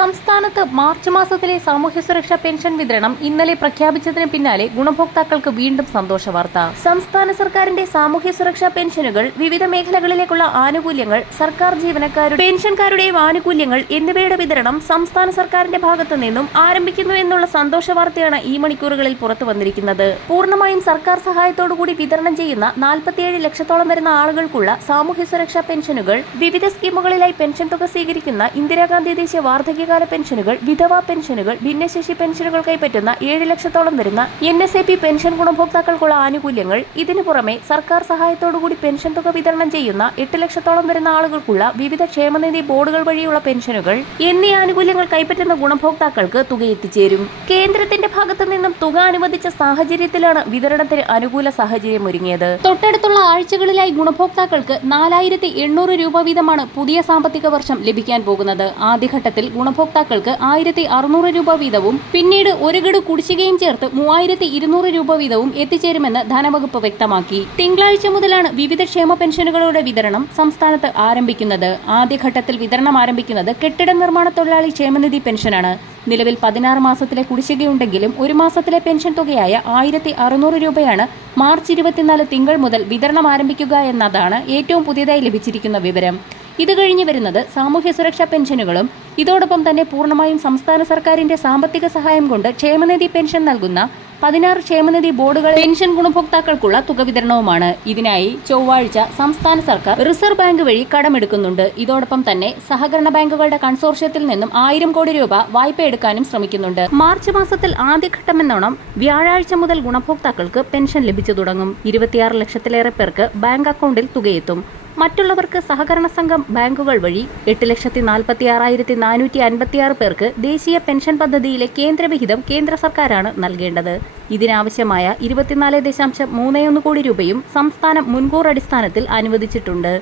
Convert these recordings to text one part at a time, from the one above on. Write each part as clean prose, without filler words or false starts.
സംസ്ഥാനത്ത് മാർച്ച് മാസത്തിലെ സാമൂഹ്യ സുരക്ഷാ പെൻഷൻ വിതരണം ഇന്നലെ പ്രഖ്യാപിച്ചതിന് പിന്നാലെ ഗുണഭോക്താക്കൾക്ക് വീണ്ടും സന്തോഷ വാർത്ത. സംസ്ഥാന സർക്കാരിന്റെ സാമൂഹ്യ സുരക്ഷാ പെൻഷനുകൾ, വിവിധ മേഖലകളിലേക്കുള്ള ആനുകൂല്യങ്ങൾ, സർക്കാർ ജീവനക്കാരുടെ പെൻഷൻകാരുടെയും ആനുകൂല്യങ്ങൾ എന്നിവയുടെ വിതരണം സംസ്ഥാന സർക്കാരിന്റെ ഭാഗത്തു നിന്നും ആരംഭിക്കുന്നു എന്നുള്ള സന്തോഷ വാർത്തയാണ് ഈ മണിക്കൂറുകളിൽ പുറത്തു വന്നിരിക്കുന്നത്. പൂർണ്ണമായും സർക്കാർ സഹായത്തോടുകൂടി വിതരണം ചെയ്യുന്ന 47 ലക്ഷത്തോളം വരുന്ന ആളുകൾക്കുള്ള സാമൂഹ്യ സുരക്ഷാ പെൻഷനുകൾ, വിവിധ സ്കീമുകളിലായി പെൻഷൻ തുക സ്വീകരിക്കുന്ന ഇന്ദിരാഗാന്ധി ദേശീയ വാർദ്ധക്യകാല പെൻഷനുകൾ, വിധവാ പെൻഷനുകൾ, ഭിന്നശേഷി പെൻഷനുകൾ കൈപ്പറ്റുന്ന 7 ലക്ഷത്തോളം വരുന്ന NSAP പെൻഷൻ ഗുണഭോക്താക്കൾക്കുള്ള ആനുകൂല്യങ്ങൾ, ഇതിനു പുറമെ സർക്കാർ സഹായത്തോടുകൂടി പെൻഷൻ തുക വിതരണം ചെയ്യുന്ന 8 ലക്ഷത്തോളം വരുന്ന ആളുകൾക്കുള്ള വിവിധ ക്ഷേമനിധി ബോർഡുകൾ വഴിയുള്ള പെൻഷനുകൾ എന്നീ ആനുകൂല്യങ്ങൾ കൈപ്പറ്റുന്ന ഗുണഭോക്താക്കൾക്ക് തുക എത്തിച്ചേരും. കേന്ദ്രത്തിന്റെ ഭാഗത്തു നിന്നും തുക അനുവദിച്ച സാഹചര്യത്തിലാണ് വിതരണത്തിന് അനുകൂല സാഹചര്യം ഒരുങ്ങിയത്. തൊട്ടടുത്തുള്ള ആഴ്ചകളിലായി ഗുണഭോക്താക്കൾക്ക് 4800 രൂപ വീതമാണ് പുതിയ സാമ്പത്തിക വർഷം ലഭിക്കാൻ പോകുന്നത്. ആദ്യഘട്ടത്തിൽ ഗുണഭോക്താക്കൾക്ക് 1600 രൂപ വീതവും പിന്നീട് ഒരു ഗഡു കുടിശ്ശികയും ചേർത്ത് 3200 രൂപ വീതവും എത്തിച്ചേരുമെന്ന് ധനവകുപ്പ് വ്യക്തമാക്കി. തിങ്കളാഴ്ച മുതലാണ് വിവിധ ക്ഷേമ പെൻഷനുകളുടെ വിതരണം സംസ്ഥാനത്ത് ആരംഭിക്കുന്നത്. ആദ്യഘട്ടത്തിൽ വിതരണം ആരംഭിക്കുന്നത് കെട്ടിട നിർമ്മാണ തൊഴിലാളി ക്ഷേമനിധി പെൻഷനാണ്. നിലവിൽ 16 മാസത്തിലെ കുടിശ്ശികയുണ്ടെങ്കിലും ഒരു മാസത്തിലെ പെൻഷൻ തുകയായ 1600 രൂപയാണ് മാർച്ച് 24 തിങ്കൾ മുതൽ വിതരണം ആരംഭിക്കുക എന്നതാണ് ഏറ്റവും പുതിയതായി ലഭിച്ചിരിക്കുന്ന വിവരം. ഇത് കഴിഞ്ഞ് വരുന്നത് സാമൂഹ്യ സുരക്ഷാ പെൻഷനുകളും ഇതോടൊപ്പം തന്നെ പൂർണ്ണമായും സംസ്ഥാന സർക്കാരിന്റെ സാമ്പത്തിക സഹായം കൊണ്ട് ക്ഷേമനിധി പെൻഷൻ നൽകുന്ന 16 ക്ഷേമനിധി ബോർഡുകൾ പെൻഷൻ ഗുണഭോക്താക്കൾക്കുള്ള തുക വിതരണവുമാണ്. ഇതിനായി ചൊവ്വാഴ്ച സംസ്ഥാന സർക്കാർ റിസർവ് ബാങ്ക് വഴി കടമെടുക്കുന്നുണ്ട്. ഇതോടൊപ്പം തന്നെ സഹകരണ ബാങ്കുകളുടെ കൺസോർഷ്യത്തിൽ നിന്നും 1000 കോടി രൂപ വായ്പ എടുക്കാനും ശ്രമിക്കുന്നുണ്ട്. മാർച്ച് മാസത്തിൽ ആദ്യഘട്ടമെന്നോണം വ്യാഴാഴ്ച മുതൽ ഗുണഭോക്താക്കൾക്ക് പെൻഷൻ ലഭിച്ചു തുടങ്ങും. 26 ലക്ഷത്തിലേറെ പേർക്ക് ബാങ്ക് അക്കൗണ്ടിൽ തുകയെത്തും. മറ്റുള്ളവർക്ക് സഹകരണ സംഘം ബാങ്കുകൾ വഴി 8,46,456 പേർക്ക് ദേശീയ പെൻഷൻ പദ്ധതിയിലെ കേന്ദ്രവിഹിതം കേന്ദ്ര സർക്കാരാണ് നൽകേണ്ടത്. ഇതിനാവശ്യമായ 24.31 കോടി രൂപയും സംസ്ഥാനം മുൻകൂർ അടിസ്ഥാനത്തിൽ അനുവദിച്ചിട്ടുണ്ട്.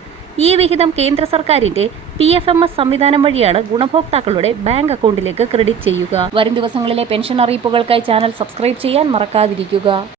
ഈ വിഹിതം കേന്ദ്ര സർക്കാരിന്റെ PFMS സംവിധാനം വഴിയാണ് ഗുണഭോക്താക്കളുടെ ബാങ്ക് അക്കൗണ്ടിലേക്ക് ക്രെഡിറ്റ് ചെയ്യുക. വരും ദിവസങ്ങളിലെ പെൻഷൻ അറിയിപ്പുകൾക്കായി ചാനൽ സബ്സ്ക്രൈബ് ചെയ്യാൻ മറക്കാതിരിക്കുക.